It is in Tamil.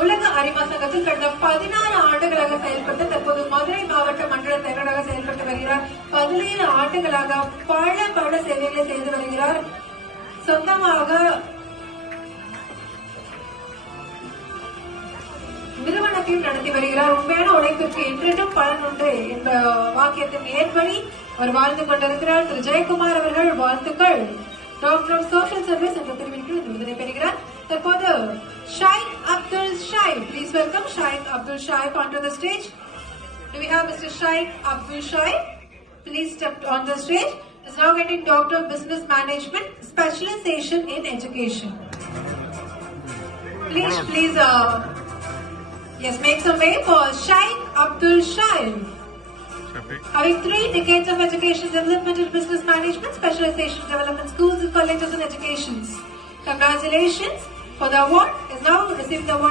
உலக அரிமா சங்கத்தில் கடந்த 14 ஆண்டுகளாக செயல்பட்டு தற்போது மதுரை மாவட்ட மண்டல தலைவராக செயல்பட்டு வருகிறார். 17 ஆண்டுகளாக பல சேவைகளை செய்து வருகிறார். சொந்தமாக நிறுவனத்தையும் நடத்தி வருகிறார். உண்மையான உழைப்பிற்கு என்றென்றும் பலன் உண்டு என்ற வாக்கியத்தின் ஏற்படி அவர் வாழ்ந்து கொண்டிருக்கிறார். திரு ஜெயக்குமார் அவர்கள் வாழ்த்துக்கள். டாக்டர் ஆஃப் சோஷியல் சர்வீஸ் என்ற பிரிவின் கீழ் விருதினை பெறுகிறார். தற்போது Shaikh Abdul Shuaib, please welcome Shaikh Abdul Shaib onto the stage. Do we have Mr. Shaikh Abdul Shaib? Please step on the stage. Is now getting Doctor of Business Management, specialization in education. Please, yes, make some way for Shaikh Abdul Shaib. Having 3 decades of education development in business management, specialization development, schools, colleges and educations. Congratulations for the award. Is now receiving the award.